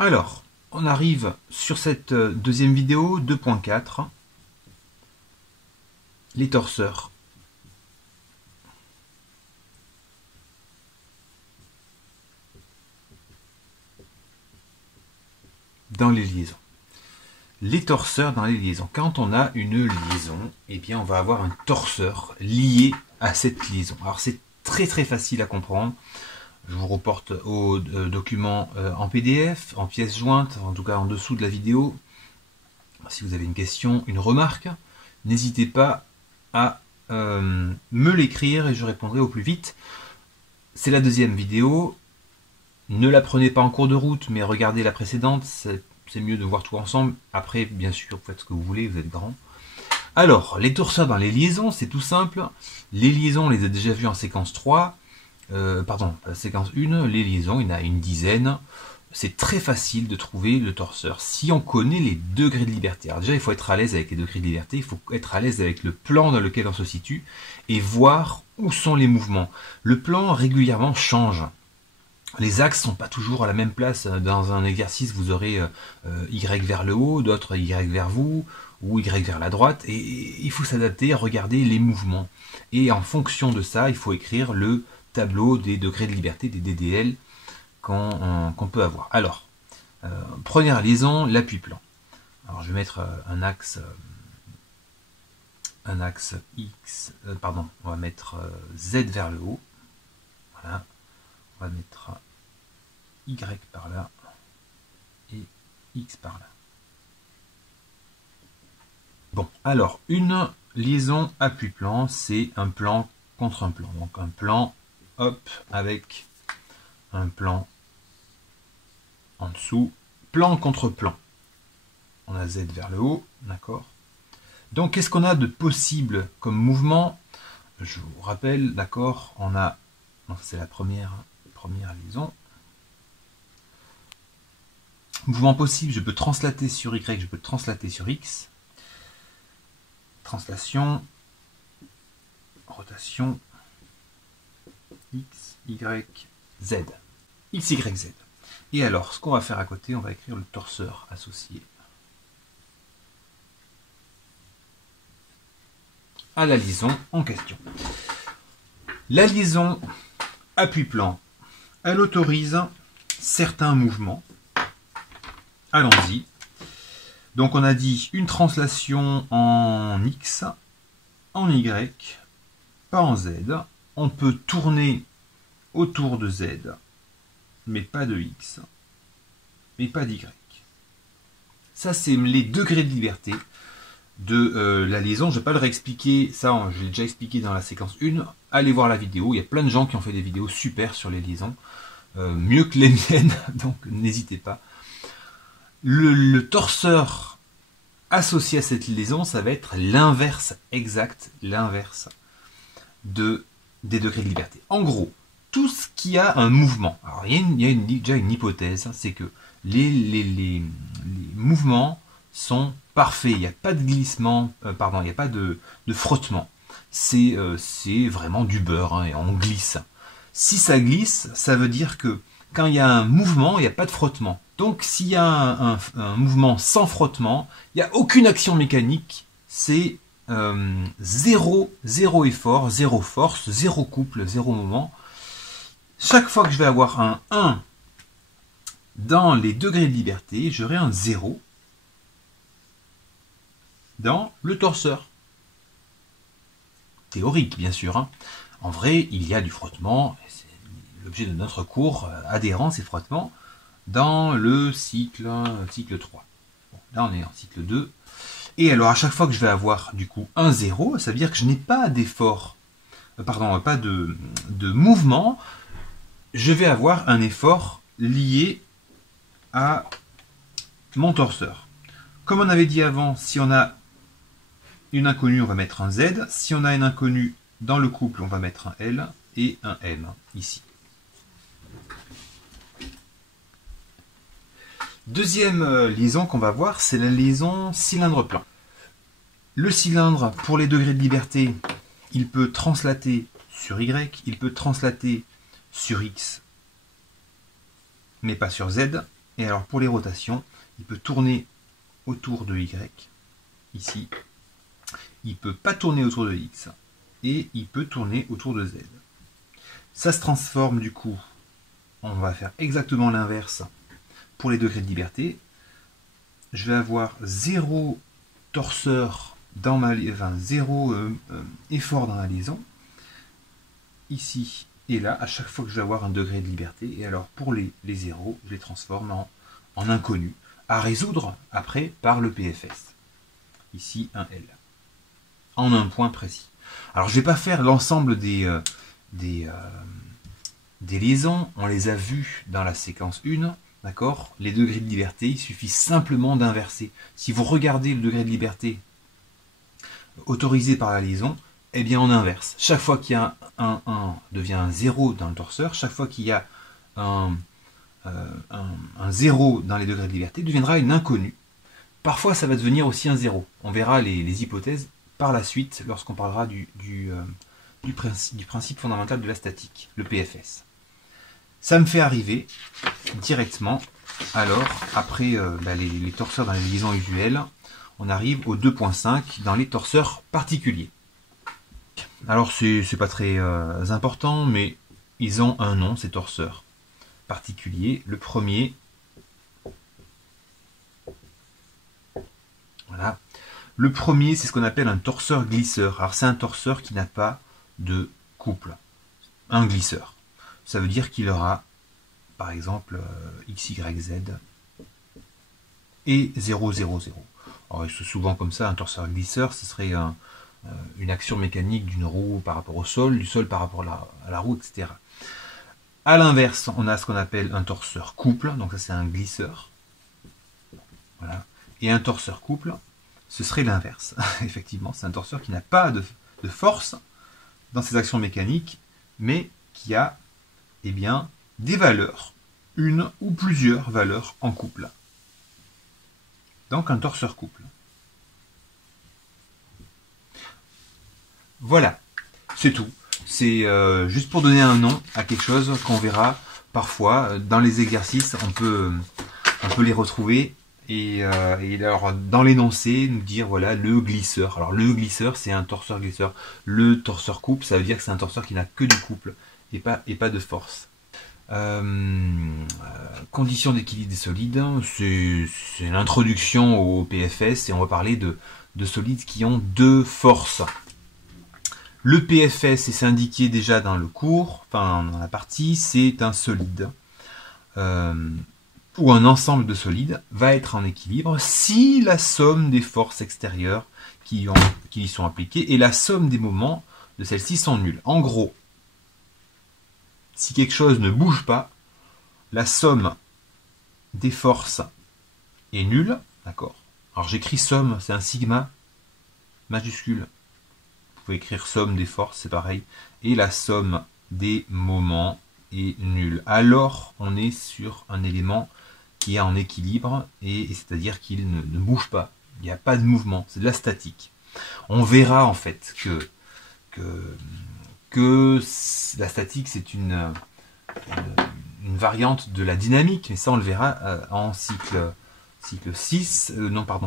Alors, on arrive sur cette deuxième vidéo, 2.4, les torseurs. Dans les liaisons. Les torseurs dans les liaisons. Quand on a une liaison, eh bien on va avoir un torseur lié à cette liaison. Alors c'est très facile à comprendre. Je vous reporte au document en PDF, en pièces jointes, en tout cas en dessous de la vidéo. Si vous avez une question, une remarque, n'hésitez pas à me l'écrire et je répondrai au plus vite. C'est la deuxième vidéo. Ne la prenez pas en cours de route, mais regardez la précédente. C'est mieux de voir tout ensemble. Après, bien sûr, vous faites ce que vous voulez, vous êtes grand. Alors, les torseurs dans les liaisons, c'est tout simple. Les liaisons, on les a déjà vues en séquence 3. Séquence 1, les liaisons, il y en a une dizaine. C'est très facile de trouver le torseur si on connaît les degrés de liberté. Alors déjà, il faut être à l'aise avec les degrés de liberté, il faut être à l'aise avec le plan dans lequel on se situe et voir où sont les mouvements. Le plan régulièrement change. Les axes sont pas toujours à la même place. Dans un exercice, vous aurez Y vers le haut, d'autres Y vers vous, ou Y vers la droite, et il faut s'adapter à regarder les mouvements. Et en fonction de ça, il faut écrire le tableau des degrés de liberté, des DDL, qu'on peut avoir. Alors, première liaison, l'appui-plan. Alors, je vais mettre un axe X, on va mettre Z vers le haut. Voilà. On va mettre Y par là et X par là. Bon, alors, une liaison appui-plan, c'est un plan contre un plan. Donc un plan, hop, avec un plan en dessous, plan contre plan. On a Z vers le haut, d'accord. Donc, qu'est-ce qu'on a de possible comme mouvement? Je vous rappelle, d'accord, on a, c'est la première liaison. Mouvement possible, je peux translater sur Y, je peux translater sur X. Translation, rotation, X, Y, Z. X, Y, Z. Et alors, ce qu'on va faire à côté, on va écrire le torseur associé à la liaison en question. La liaison appui-plan, elle autorise certains mouvements. Allons-y. Donc on a dit une translation en X, en Y, pas en Z. On peut tourner autour de Z, mais pas de X, mais pas d'Y. Ça, c'est les degrés de liberté de la liaison. Je ne vais pas le réexpliquer, ça je l'ai déjà expliqué dans la séquence 1. Allez voir la vidéo, il y a plein de gens qui ont fait des vidéos super sur les liaisons, mieux que les miennes, donc n'hésitez pas. Le torseur associé à cette liaison, ça va être l'inverse exact, l'inverse des degrés de liberté. En gros, tout ce qui a un mouvement, alors il y a déjà une hypothèse, c'est que les mouvements sont parfaits, il n'y a pas de glissement, il n'y a pas de frottement. C'est vraiment du beurre, hein, et on glisse. Si ça glisse, ça veut dire que quand il y a un mouvement, il n'y a pas de frottement. Donc s'il y a un mouvement sans frottement, il n'y a aucune action mécanique, c'est zéro effort, zéro force, zéro couple, zéro moment. Chaque fois que je vais avoir un 1 dans les degrés de liberté, j'aurai un 0 dans le torseur. Théorique, bien sûr. Hein. En vrai, il y a du frottement, c'est l'objet de notre cours, adhérence et frottement, dans le cycle 3. Bon, là, on est en cycle 2. Et alors, à chaque fois que je vais avoir, du coup, un 0, ça veut dire que je n'ai pas d'effort, pas de mouvement, je vais avoir un effort lié à mon torseur. Comme on avait dit avant, si on a une inconnue, on va mettre un Z. Si on a une inconnue dans le couple, on va mettre un L et un M, ici. Deuxième liaison qu'on va voir, c'est la liaison cylindre plein. Le cylindre, pour les degrés de liberté, il peut translater sur Y, il peut translater sur X, mais pas sur Z. Et alors pour les rotations, il peut tourner autour de Y, ici. Il peut pas tourner autour de X, et il peut tourner autour de Z. Ça se transforme du coup, on va faire exactement l'inverse pour les degrés de liberté. Je vais avoir 0 torseur dans ma enfin, 0 effort dans la liaison, ici et là, à chaque fois que je vais avoir un degré de liberté. Et alors pour les zéros, je les transforme en inconnus, à résoudre après par le PFS. Ici un L, en un point précis. Alors je ne vais pas faire l'ensemble des liaisons, on les a vues dans la séquence 1, d'accord. Les degrés de liberté, il suffit simplement d'inverser. Si vous regardez le degré de liberté autorisé par la liaison, eh bien on inverse. Chaque fois qu'il y a un 1 devient un 0 dans le torseur, chaque fois qu'il y a un 0 dans les degrés de liberté, deviendra une inconnue. Parfois ça va devenir aussi un 0. On verra les hypothèses par la suite lorsqu'on parlera du principe fondamental de la statique, le PFS. Ça me fait arriver directement, alors, après les torseurs dans les liaisons usuelles, on arrive au 2.5 dans les torseurs particuliers. Alors c'est pas très important, mais ils ont un nom, ces torseurs particuliers. Le premier, voilà. Le premier, c'est ce qu'on appelle un torseur glisseur. Alors c'est un torseur qui n'a pas de couple. Un glisseur. Ça veut dire qu'il aura, par exemple, X, Y, Z et 0, 0, 0. Alors c'est souvent comme ça, un torseur glisseur, ce serait une action mécanique d'une roue par rapport au sol, du sol par rapport à la roue, etc. A l'inverse, on a ce qu'on appelle un torseur couple, donc ça c'est un glisseur. Voilà. Et un torseur couple, ce serait l'inverse. Effectivement, c'est un torseur qui n'a pas de force dans ses actions mécaniques, mais qui a eh bien, des valeurs, une ou plusieurs valeurs en couple. Donc un torseur couple. Voilà, c'est tout. C'est juste pour donner un nom à quelque chose qu'on verra parfois dans les exercices. On peut les retrouver et alors dans l'énoncé nous dire voilà le glisseur. Alors le glisseur c'est un torseur glisseur. Le torseur couple ça veut dire que c'est un torseur qui n'a que du couple et pas de force. Conditions d'équilibre des solides, c'est l'introduction au PFS et on va parler de solides qui ont deux forces. Le PFS, et c'est indiqué déjà dans le cours, enfin dans la partie, c'est un solide ou un ensemble de solides va être en équilibre si la somme des forces extérieures qui y sont appliquées et la somme des moments de celles-ci sont nulles. En gros, si quelque chose ne bouge pas, la somme des forces est nulle, d'accord. Alors j'écris somme, c'est un sigma majuscule. Vous pouvez écrire somme des forces, c'est pareil. Et la somme des moments est nulle. Alors on est sur un élément qui est en équilibre, et c'est-à-dire qu'il ne bouge pas. Il n'y a pas de mouvement, c'est de la statique. On verra en fait que la statique c'est une variante de la dynamique, mais ça on le verra en cycle 6,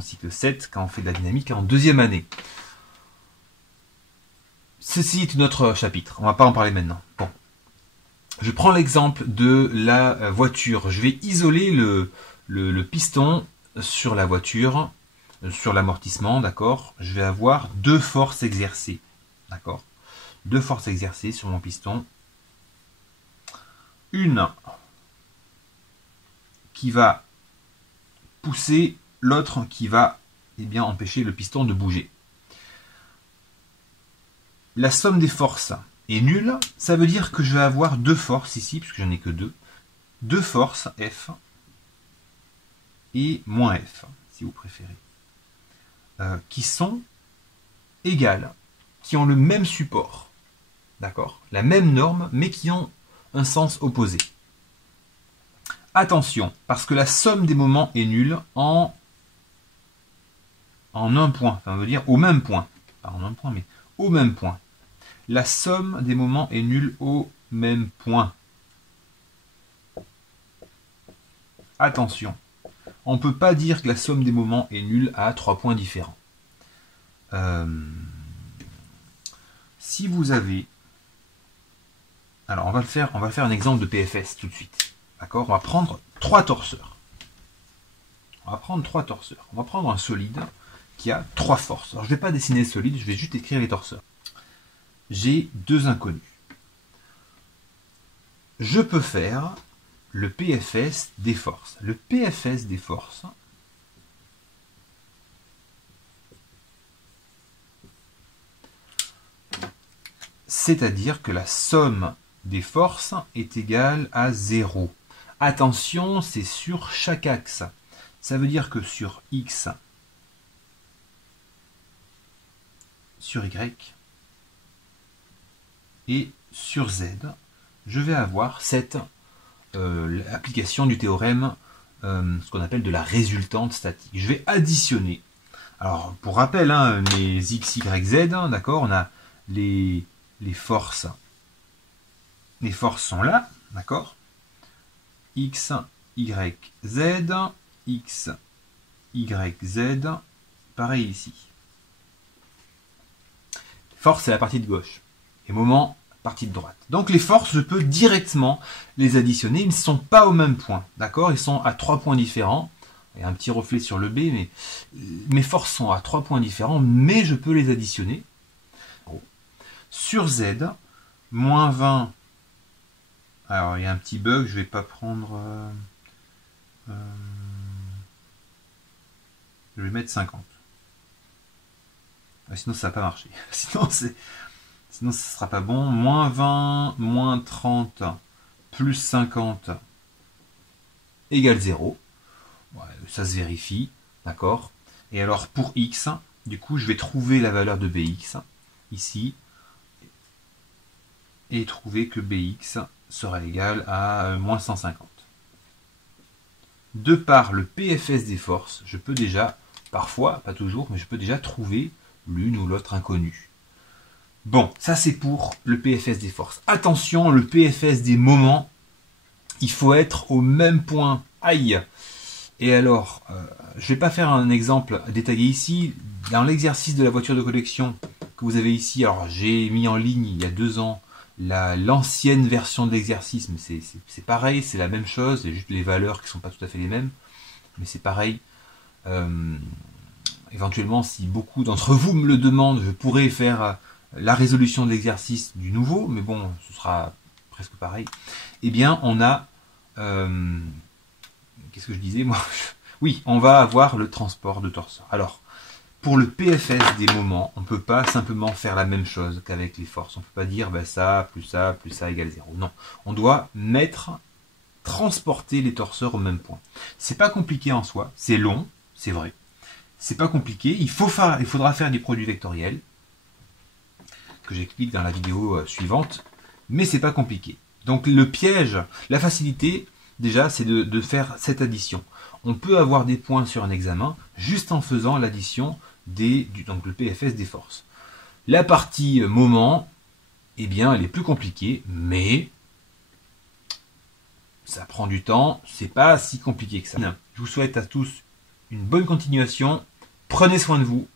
cycle 7, quand on fait de la dynamique en deuxième année. Ceci est notre chapitre, on va pas en parler maintenant. Bon. Je prends l'exemple de la voiture. Je vais isoler le piston sur la voiture, sur l'amortissement, d'accord. Je vais avoir deux forces exercées, d'accord. Deux forces exercées sur mon piston. Une qui va pousser, l'autre qui va empêcher le piston de bouger. La somme des forces est nulle, ça veut dire que je vais avoir deux forces ici, puisque j'en ai que deux. Deux forces, F et moins F, si vous préférez, qui sont égales, qui ont le même support, d'accord, la même norme, mais qui ont un sens opposé. Attention, parce que la somme des moments est nulle en un point. Enfin, on veut dire au même point. Pas en un point, mais au même point. La somme des moments est nulle au même point. Attention. On ne peut pas dire que la somme des moments est nulle à 3 points différents. Si vous avez... Alors, on va faire un exemple de PFS tout de suite. D'accord? On va prendre 3 torseurs. On va prendre un solide qui a 3 forces. Alors, je ne vais pas dessiner le solide, je vais juste écrire les torseurs. J'ai 2 inconnus. Je peux faire le PFS des forces. Le PFS des forces, c'est-à-dire que la somme des forces est égale à 0. Attention, c'est sur chaque axe. Ça veut dire que sur X, sur Y et sur Z, je vais avoir cette application du théorème, ce qu'on appelle de la résultante statique. Je vais additionner. Alors, pour rappel, hein, les X, Y, Z, hein, d'accord, on a les forces. Les forces sont là, d'accord. X, Y, Z, X, Y, Z, pareil ici. Force, c'est la partie de gauche. Et moment, partie de droite. Donc les forces, je peux directement les additionner. Ils ne sont pas au même point, d'accord. Ils sont à 3 points différents. Il y a un petit reflet sur le B, mais mes forces sont à 3 points différents, mais je peux les additionner. Sur Z, moins 20. Alors, il y a un petit bug, je ne vais pas prendre... je vais mettre 50. Sinon, ça ne va pas marcher. Sinon, ce ne sera pas bon. Moins 20, moins 30, plus 50 égale 0. Ouais, ça se vérifie. D'accord. Et alors, pour X, du coup, je vais trouver la valeur de Bx, ici, et trouver que Bx sera égal à moins 150. De par le PFS des forces, je peux déjà, parfois, pas toujours, mais je peux déjà trouver l'une ou l'autre inconnue. Bon, ça c'est pour le PFS des forces. Attention, le PFS des moments, il faut être au même point. Aïe! Et alors, je ne vais pas faire un exemple détaillé ici. Dans l'exercice de la voiture de collection que vous avez ici, alors j'ai mis en ligne il y a 2 ans l'ancienne version de l'exercice, mais c'est pareil, c'est la même chose, c'est juste les valeurs qui ne sont pas tout à fait les mêmes, mais c'est pareil. Éventuellement, si beaucoup d'entre vous me le demandent, je pourrais faire la résolution de l'exercice du nouveau, mais bon, ce sera presque pareil. Eh bien, on a... qu'est-ce que je disais, moi? Oui, on va avoir le transport de torseur. Alors, pour le PFS des moments, on ne peut pas simplement faire la même chose qu'avec les forces. On ne peut pas dire ben, ça égale 0. Non, on doit transporter les torseurs au même point. C'est pas compliqué en soi, c'est long, c'est vrai. C'est pas compliqué, il faudra faire des produits vectoriels, que j'explique dans la vidéo suivante, mais c'est pas compliqué. Donc le piège, la facilité, déjà, c'est de faire cette addition. On peut avoir des points sur un examen juste en faisant l'addition donc le PFS des forces. La partie moment, eh bien, elle est plus compliquée, mais ça prend du temps, c'est pas si compliqué que ça. Je vous souhaite à tous une bonne continuation, prenez soin de vous,